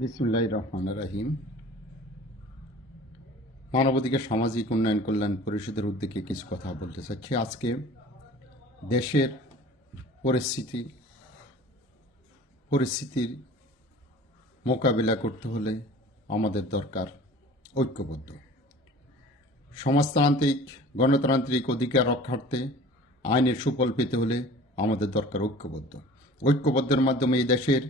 বিসমুল্লাহির রহমানির রহিম। মানবাধিকার সামাজিক উন্নয়ন কল্যাণ পরিষদের উদ্যোগে কিছু কথা বলতে চাচ্ছি। আজকে দেশের পরিস্থিতির মোকাবিলা করতে হলে আমাদের দরকার ঐক্যবদ্ধ। সমাজতান্ত্রিক গণতান্ত্রিক অধিকার রক্ষার্থে আইনের সুফল পেতে হলে আমাদের দরকার ঐক্যবদ্ধের মাধ্যমে এই দেশের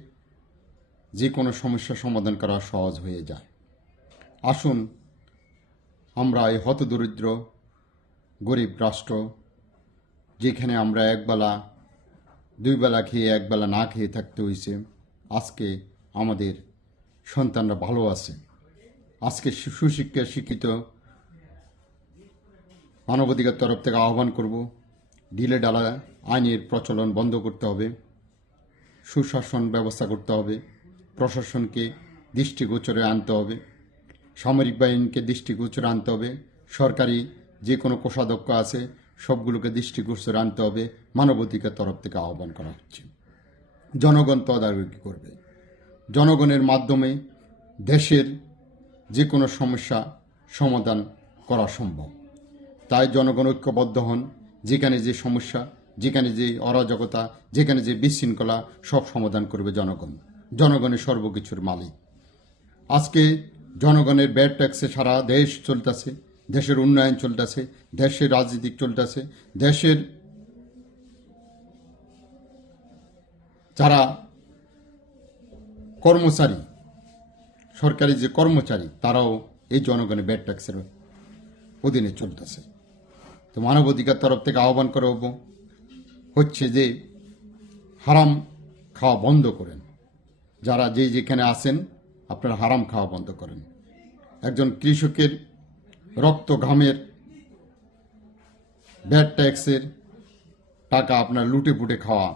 যে কোনো সমস্যা সমাধান করা সহজ হয়ে যায়। আসুন আমরা এই হতদরিদ্র গরিব রাষ্ট্র, যেখানে আমরা একবেলা দুই বেলা খেয়ে একবেলা না খেয়ে থাকতে হয়েছে, আজকে আমাদের সন্তানরা ভালো আছে। আজকে শিক্ষিত মানবাধিকার তরফ থেকে আহ্বান করব, ঢিলে ঢালা আইনের প্রচলন বন্ধ করতে হবে, সুশাসন ব্যবস্থা করতে হবে, প্রশাসনকে দৃষ্টিগোচরে আনতে হবে, সামরিক বাহিনীকে দৃষ্টিগোচরে আনতে হবে, সরকারি যে কোনো কোষাধ্যক্ষ আছে সবগুলোকে দৃষ্টিগোচরে আনতে হবে। মানবাধিকার তরফ থেকে আহ্বান করা হচ্ছে। জনগণ তদারকি করবে। জনগণের মাধ্যমে দেশের যে কোনো সমস্যা সমাধান করা সম্ভব। তাই জনগণ ঐক্যবদ্ধ হন। যেখানে যে সমস্যা, যেখানে যে অরাজকতা, যেখানে যে বিশৃঙ্খলা, সব সমাধান করবে জনগণ। জনগণের সর্বকিছুর মালিক। আজকে জনগণের ব্যাড ট্যাক্সে সারা দেশ চলতেছে, দেশের উন্নয়ন চলতেছে, দেশের রাজনীতি চলতেছে, দেশের যারা কর্মচারী, সরকারি যে কর্মচারী, তারাও এই জনগণের ব্যাড ট্যাক্সের অধীনে চলতেছে। তো মানবাধিকার তরফ থেকে আহ্বান করা হচ্ছে যে হারাম খাওয়া বন্ধ করেন। যারা যেখানে আছেন আপনারা হারাম খাওয়া বন্ধ করেন। একজন কৃষকের রক্ত ঘামের ব্যাড ট্যাক্সের টাকা আপনার লুটে পুটে খাওয়া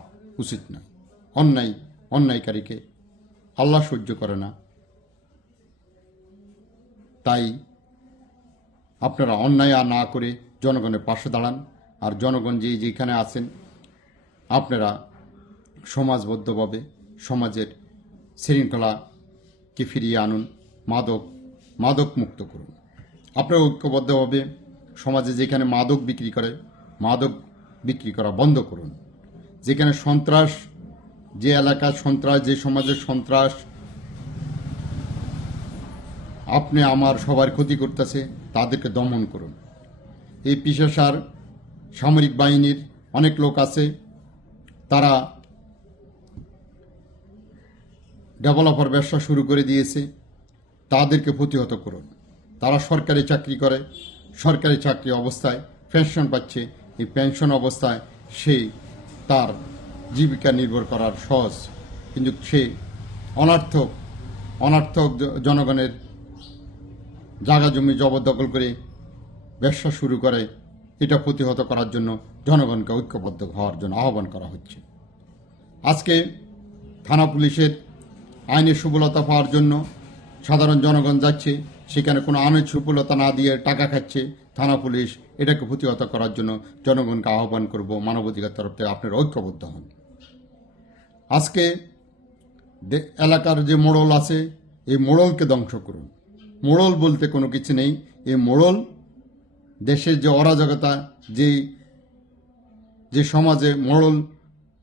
উচিত নয়। অন্যায়কারীকে আল্লাহ সহ্য করে না। তাই আপনারা অন্যায় না করে জনগণের পাশে দাঁড়ান। আর জনগণ যেখানে আছেন আপনারা সমাজবদ্ধভাবে সমাজের শৃঙ্খলাকে ফিরিয়ে আনুন, মাদক মুক্ত করুন। আপনারা ঐক্যবদ্ধভাবে সমাজে যেখানে মাদক বিক্রি করা বন্ধ করুন। যেখানে সন্ত্রাস, যে এলাকার সন্ত্রাস, যে সমাজের সন্ত্রাস আপনি আমার সবার ক্ষতি করতেছে, তাদেরকে দমন করুন। এই পিশাচার সামরিক বাহিনীর অনেক লোক আছে, তারা ডেভেলপার ব্যবসা শুরু করে দিয়েছে, তাদেরকে প্রতিহত করুন। তারা সরকারি চাকরি করে, সরকারি চাকরি অবস্থায় পেনশন পাচ্ছে। এই পেনশন অবস্থায় সে তার জীবিকা নির্ভর করার সহজ, কিন্তু সে অনর্থক জনগণের জায়গা জমি জবরদখল করে ব্যবসা শুরু করে। এটা প্রতিহত করার জন্য জনগণকে ঐক্যবদ্ধ হওয়ার জন্য আহ্বান করা হচ্ছে। আজকে থানা পুলিশের আইনের সুফলতা পাওয়ার জন্য সাধারণ জনগণ যাচ্ছে, সেখানে কোনো আইনের সুফলতা না দিয়ে টাকা খাচ্ছে থানা পুলিশ। এটাকে প্রতিহত করার জন্য জনগণকে আহ্বান করব, মানবাধিকার তরফ থেকে আপনারা ঐক্যবদ্ধ হন। আজকে এলাকার যে মোড়ল আছে, এই মোড়লকে ধ্বংস করুন। মোড়ল বলতে কোনো কিছু নেই। এই মোড়ল দেশের যে অরাজকতা, যে সমাজে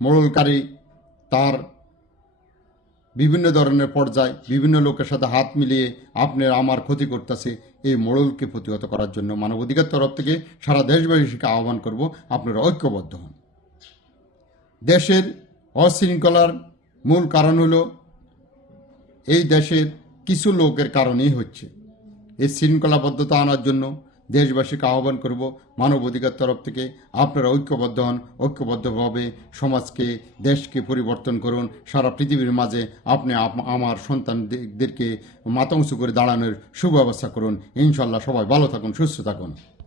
মোড়লকারী তার বিভিন্ন ধরনের পর্যায়, বিভিন্ন লোকের সাথে হাত মিলিয়ে আপনার আমার ক্ষতি করতেছে। এই মোড়লকে প্রতিহত করার জন্য মানবাধিকার তরফ থেকে সারা দেশবাসীকে আহ্বান করব, আপনারা ঐক্যবদ্ধ হন। দেশের অশৃঙ্খলার মূল কারণ হলো এই দেশের কিছু লোকের কারণেই হচ্ছে। এই শৃঙ্খলাবদ্ধতা আনার জন্য দেশবাসীকে আহ্বান করব, মানবাধিকার তরফ থেকে আপনারা ঐক্যবদ্ধ হন। ঐক্যবদ্ধভাবে সমাজকে, দেশকে পরিবর্তন করুন। সারা পৃথিবীর মাঝে আপনি আমার সন্তানদেরকে মাথা উঁচু করে দাঁড়ানোর সুব্যবস্থা করুন। ইনশাল্লাহ সবাই ভালো থাকুন, সুস্থ থাকুন।